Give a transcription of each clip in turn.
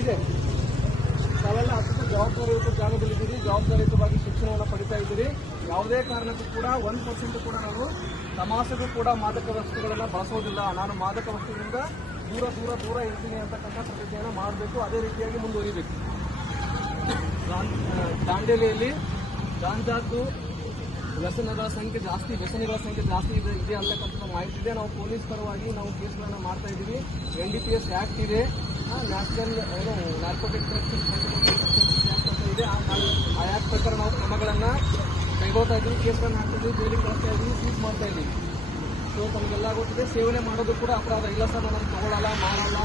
ಇದೆ. ತಾವೆಲ್ಲ ಅತ್ಯಂತ ಜವಾಬ್ದಾರಿಯುತ ಜಾಗದಲ್ಲಿದ್ದೀರಿ. ಜವಾಬ್ದಾರಿಯುತವಾಗಿ ಶಿಕ್ಷಣವನ್ನು ಪಡಿತಾ ಇದ್ದೀರಿ. ಯಾವುದೇ ಕಾರಣಕ್ಕೂ ಕೂಡ ಒನ್ ಪರ್ಸೆಂಟ್ ಕೂಡ ನಾವು ತಮಾಷೆಗೂ ಕೂಡ ಮಾದಕ ವಸ್ತುಗಳನ್ನು ಬಳಸೋದಿಲ್ಲ. ನಾನು ಮಾದಕ ವಸ್ತುಗಳಿಂದ ದೂರ ದೂರ ದೂರ ಇರ್ತೀನಿ ಅಂತಕ್ಕಂಥ ಪ್ರತಿಜ್ಞೆಯನ್ನು ಮಾಡಬೇಕು. ಅದೇ ರೀತಿಯಾಗಿ ಮುಂದುವರಿಬೇಕು. ದಾಂಡೇಲಿಯಲ್ಲಿ ಗಾಂಜಾದ್ದು ವ್ಯಸನದ ಸಂಖ್ಯೆ ಜಾಸ್ತಿ, ವ್ಯಸನಗಳ ಸಂಖ್ಯೆ ಜಾಸ್ತಿ ಇದೆ ಇದೆ ಅಂತಕ್ಕಂಥ ಮಾಹಿತಿ ಇದೆ ನಾವು ಪೊಲೀಸ್ ಪರವಾಗಿ ನಾವು ಕೇಸ್ಗಳನ್ನು ಮಾಡ್ತಾ ಇದ್ದೀವಿ. N D P S act ಇದೆ. ನಾರ್ಕೋಟಿಕ್ ಆ್ಯಕ್ಟ್ ಅಂತ ಇದೆ ಆ ಆ್ಯಕ್ಟ್ ಪ್ರಕಾರ ನಾವು ಕ್ರಮಗಳನ್ನು ಕೈಗೊಳ್ತಾ ಇದ್ದೀವಿ? ಕೇಸ್ಗಳನ್ನ ಹಾಕ್ತಿದ್ದೀವಿ ಜೈಲಿಗೆ ಕಳಿಸ್ತಾ ಇದ್ದೀವಿ ಸೀಸ್ ಮಾಡ್ತಾ ಇದ್ದೀವಿ. ಸೊ ತಮಗೆಲ್ಲ ಗೊತ್ತಿದೆ, ಸೇವನೆ ಮಾಡೋದು ಕೂಡ ಅಪರಾಧ. ಇಲ್ಲ ಸರ್ ನಾನು ತಗೊಳ್ಳಲ್ಲ ಮಾಡಲ್ಲ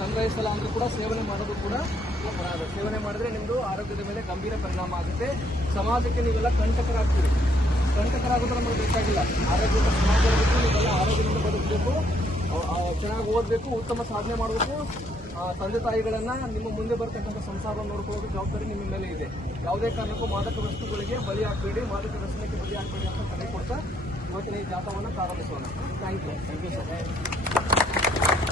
ಸಂಗ್ರಹಿಸಲ್ಲ ಅಂದರೂ ಕೂಡ ಸೇವನೆ ಮಾಡೋದು ಕೂಡ ಅಪರಾಧ. ಸೇವನೆ ಮಾಡಿದ್ರೆ ನಿಮ್ಮದು ಆರೋಗ್ಯದ ಮೇಲೆ ಗಂಭೀರ ಪರಿಣಾಮ ಆಗುತ್ತೆ. ಸಮಾಜಕ್ಕೆ ನೀವೆಲ್ಲ ಕಂಟಕರಾಗ್ತೀರಿ. ಕಂಟಕರಾಗೋದು ನಮಗೆ ಬೇಕಾಗಿಲ್ಲ. ಆರೋಗ್ಯದ ಸಮಾಜ ಚೆನ್ನಾಗಿ ಓದಬೇಕು, ಉತ್ತಮ ಸಾಧನೆ ಮಾಡಬೇಕು. ತಂದೆ ತಾಯಿಗಳನ್ನ ನಿಮ್ಮ ಮುಂದೆ ಬರ್ತಕ್ಕಂಥ ಸಂಸಾರವನ್ನು ನೋಡ್ಕೊಳ್ಳೋದು ಜವಾಬ್ದಾರಿ ನಿಮ್ಮ ಮೇಲೆ ಇದೆ. ಯಾವುದೇ ಕಾರಣಕ್ಕೂ ಮಾದಕ ವಸ್ತುಗಳಿಗೆ ಬಲಿ ಹಾಕಬೇಡಿ, ಮಾದಕ ವ್ಯಸನಕ್ಕೆ ಬಲಿ ಹಾಕಬೇಡಿ ಅಂತ ಕರೆ ಕೊಡ್ತಾ ಇವತ್ತಿನ ಈ ಜಾಥವನ್ನು ಪ್ರಾರಂಭಿಸೋಣ. Thank you thank you sir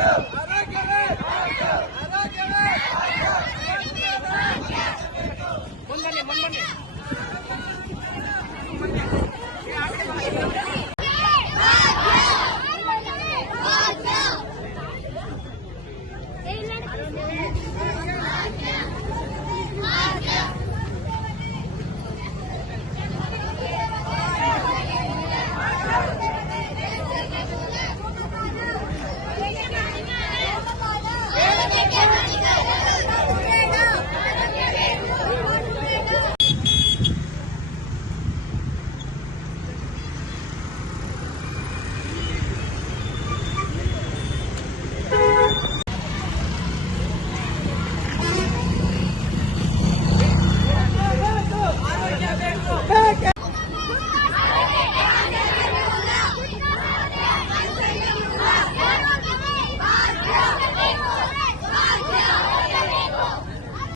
Arranca!